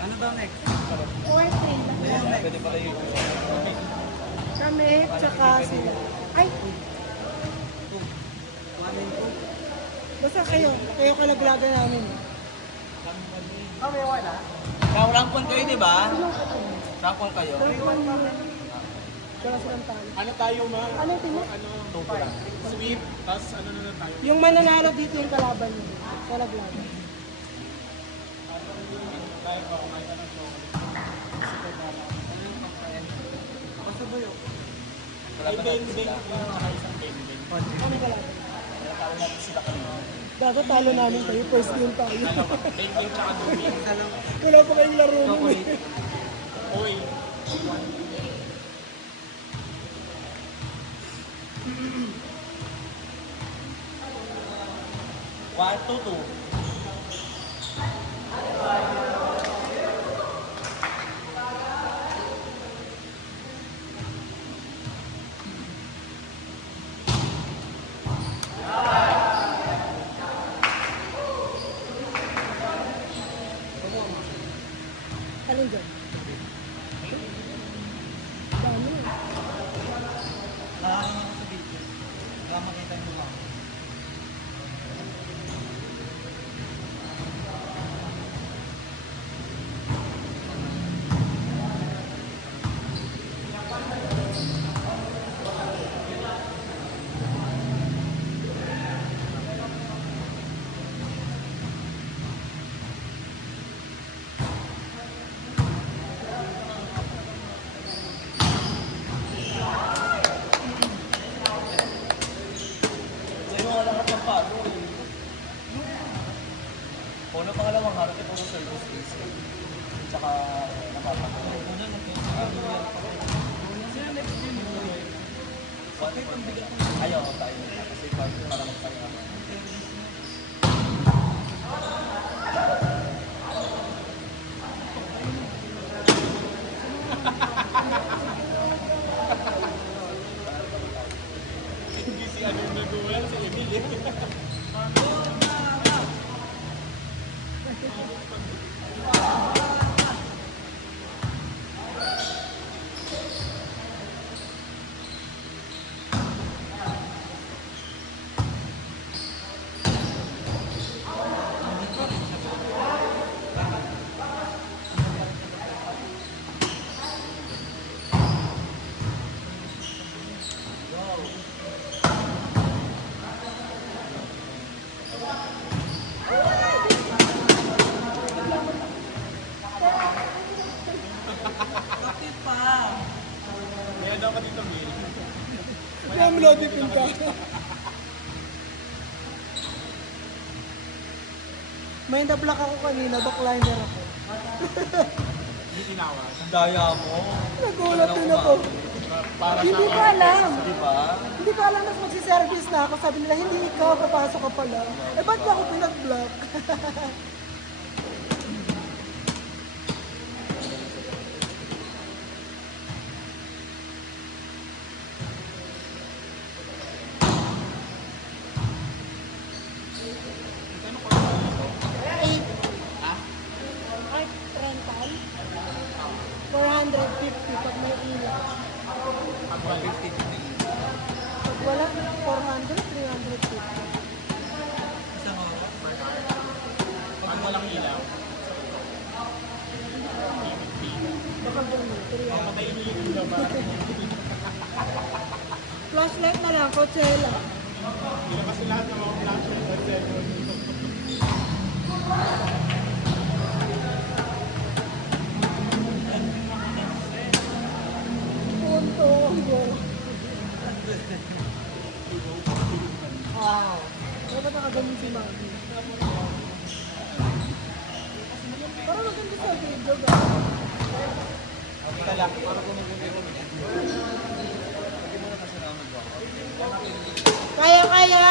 Ano daw next? 4-3. Pwede pala yung... Kami, tsaka sila. Ay, basta kayo kalaglagan namin. may wala. Rampon kayo, di ba? Rampon kayo. Wala silang talo. Ano tayo ma? Ano yung tingin? Sweep, tapos ano na tayo? Yung mananalo dito yung kalaban niyo. Kalaglagan. Tayo pa, kumain ka ng chocolate. Basta ba yun? Ay, bending. Tsaka isang bending. Kami kalaban. Tawag natin sila kanina. Dato talo namin kayo. First game tayo. Bending tsaka dumi. Wala pa kayong laro nun eh. Oy. One, two. Alin dyan? Dami. Nakakano ko sa video. Wala makita yung mukha. Sa'yo mga lakas ng paso. Una pangalawang harap ito ng service case. Tsaka napapagod. Una ayaw ko tayo. Kasi para magpahinga. Hindi si ano yung nag-ulan, si Emil eh. Kapit pa! Kaya daw ka dito, Mil. Kaya melody pin ka. May na-block ako kanina. Backliner ako. Hindi tinawag. Ang daya mo. Nagulat din ako. Para Hindi ko alam. Di ba? Hindi ko alam na magsiservice na ako. Sabi nila, hindi ikaw, papasok ka pala. Eh, ba't ba ako pinag-block? Ay, rental? 450 pag may ilaw. Ang 150 to Pag wala, 400, 350. Isang oras. Pag walang ilaw. Baka ganun, 300. Patayin mo yung ilaw para Flashlight na lang, Coachella. hindi na kasi lahat ng mga flashlight at cellphone. Punto. Wow. Dapat nakagaling si Mami. Parang maganda sa video ba? Kita lang. Para kung nag-video mo niya. Hindi mo na kasi na mag-walk. Kaya, kaya!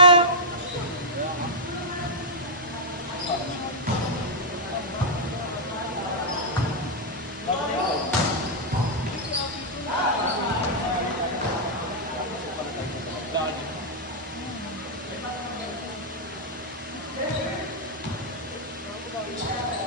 Lagi.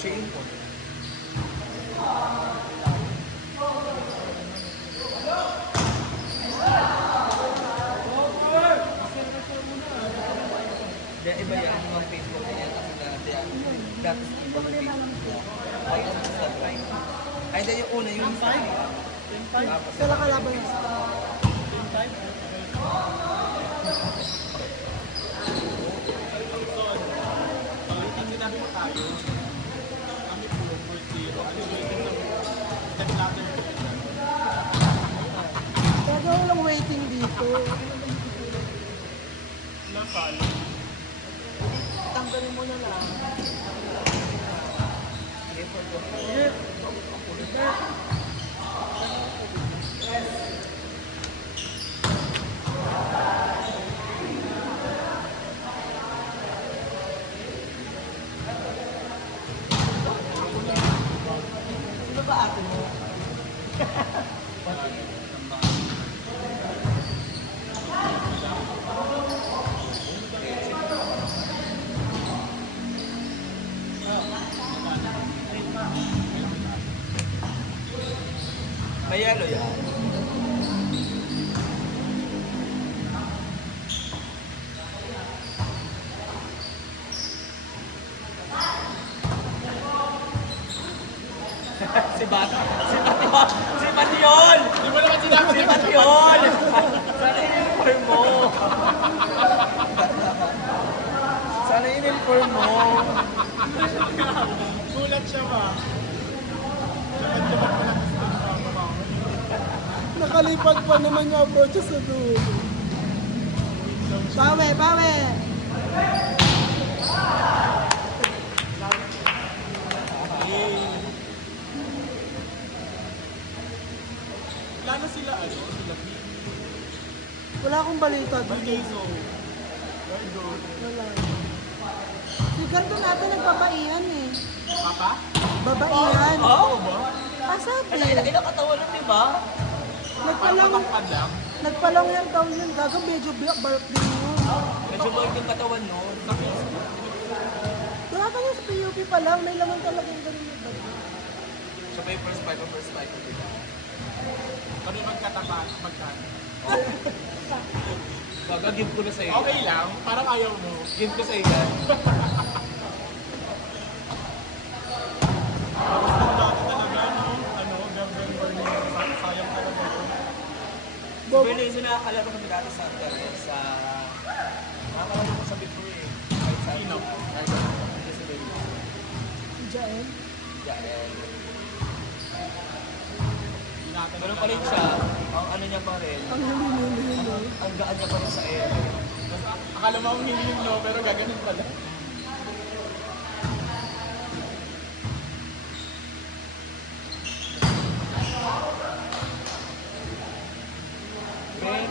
Shane po. Kaya iba yan, yung mga Facebook na yan, kasi dati yan, dati iba ng Facebook. Ay, yung Instagram. Ay, hindi yung una, yung Instagram. Tapos, Sila kalaban yun. Ang sinabi mo tayo, kami po, 4-0. Ano yung waiting na step ladder? Gagawin lang waiting dito. Nasal. Tanggalin mo na lang. sino ba ate mo? May yellow yan. si Bat, si Bation, si Bation! Di mo naman sinabi Si Bation! Sana in-inform mo. Sana in-inform mo. Gulat siya ba? Dapat pa lang sa papa. Nakalipad pa naman yung approach sa dulo. Bawe, bawe! Wala na sila, sila B. Wala akong balita dito. Balizo. Very good. Wala. Si Gardo natin nagpapaihan eh. Papa? Babaihan. Oo. Ah, sabi. Ilang katawan nun, di ba? Nagpalang, Matangkad lang. nagpalang yan daw yun. Gago, medyo bark din yun. Medyo load yung katawan nun. Tinatanong yung sa PUP pa lang, may laman talaga yung ganun yung bag. Siya pa yung first fight, di ba? Kami magkatapat, magkano. Baga, give ko na sa'yo. Okay lang, parang ayaw mo. Give ko sa'yo yan. Tapos kung dati talaga, Gavin Bernal, sayang talaga ito. Pero yung nakakalaro kami dati sa sa... Nakakalaro ko sa Bitcoin eh. Kahit sa Sino? Kahit sa Diyan. Jael. Tinatanong Pero pa rin siya, ang ano niya pa rin, Ang huli-huli. ang gaan niya pa rin sa air. Akala mo ang hiling, no? Pero gaganon pala. Ben,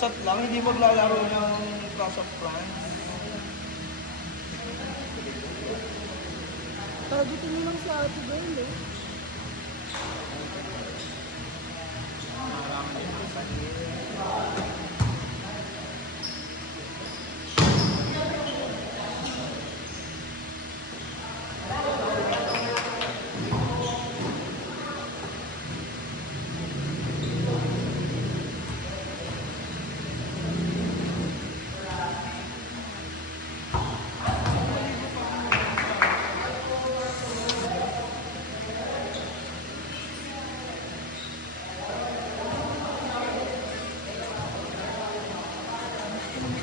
chat lang, hindi maglalaro ng Clash of Clans. Targetin mo lang sa ate girl eh.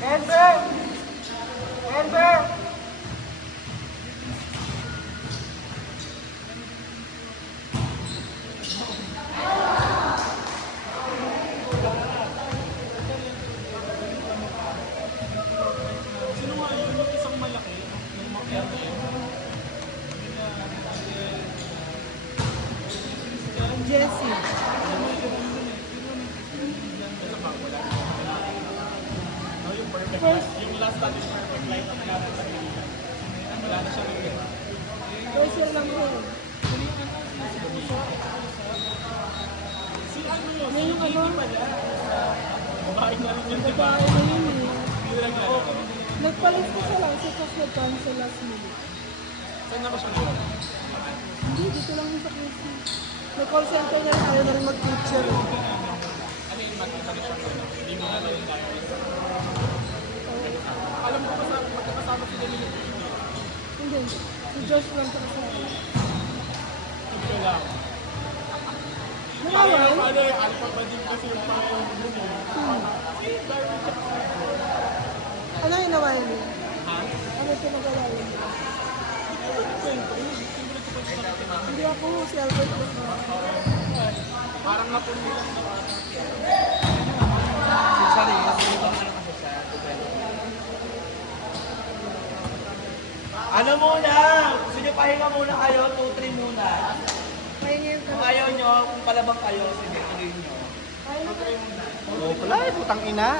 Enver! Enver! Sino nga yun? Yung isang malaki, yung makiyatin. Jessie. Yung perfect light. Yung last time is perfect light ang kailangan sa Pilipinas. Wala na siya rin. First year lang yun. Si ano yun? Yan yung ano? Babae na rin yun, di ba? Babae na yun eh. Hindi na naglalaro. Nagpalit ko siya lang kasi nag-cancel last minute. Saan naman siya yun? Hindi, dito lang yung sa QC. May call center na rin, ayaw na rin mag-teacher. Ano yung magkita na siya? Hindi mo na lang yung tayo. Alam ko magkakasama sila nila. Hindi, si Josh lang sa kasama. Ito lang. Nakawan? Ano yung alpha ba din kasi yung tayo mo Ano yung nawain niya? Ha? Ano yung pinag-alawan niya? Hindi ako, si Albert. Parang napunin lang na Sorry, kasi ibang ano kasi siya. Ano muna? Gusto nyo pahinga muna kayo? 2-3 muna. Pahingin ka. Kung ayaw nyo, kung palabang kayo, sige, tuloy nyo. Ayaw na. Oo pala, putang ina.